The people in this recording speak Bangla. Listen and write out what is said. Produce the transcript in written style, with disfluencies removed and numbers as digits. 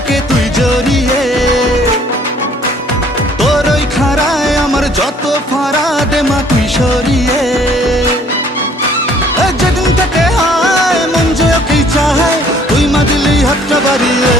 বুকে তুই জড়িয়ে। তোর ওই খাড়ায় আমার যত ফাড়া দে মা তুই সরিয়ে। যেদিন থেকে হায় মন যে ওকেই চায় তুই মা দিলি হাতটা বাড়িয়ে।